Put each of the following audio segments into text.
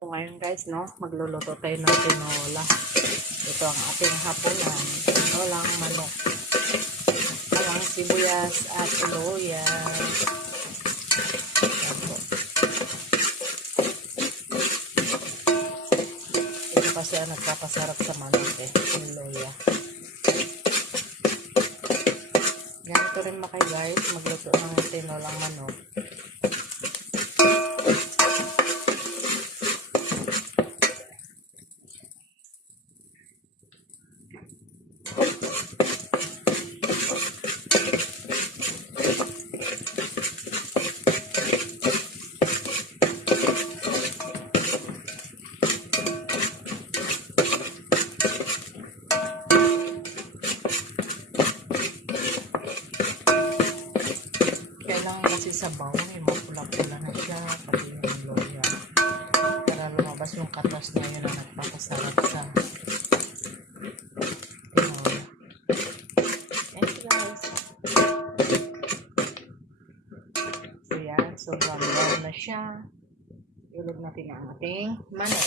So, ngayon guys, no, magluluto tayo ng tinola. Ito ang ating hapunan. Tinolang manok. Walang sibuyas at luya. Ito kasi ang nagpapasarap sa manok yung luya. Ganito rin makay guys, magluto ng tinolang manok. Kailangan kasi sabaw, mapula-pula na siya, pati yung luya. Para lumabas yung katas niya, yun ang nagpapasarap sa tinola. Thank you guys. So yan, so brown na siya. Ilog natin ang ating manok.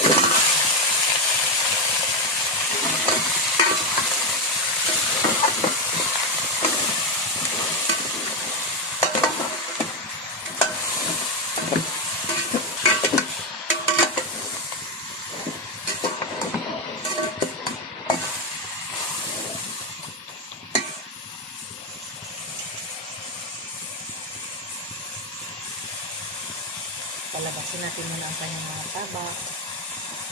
Palabasin natin muna ang kanyang mga taba.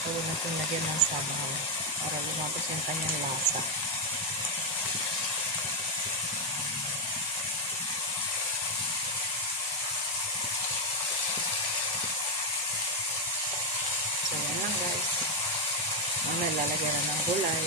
Huwag natin lagyan ng sabaw para lumabas yung kanyang lasa. So yan lang guys. Mamaya lalagyan na ng gulay.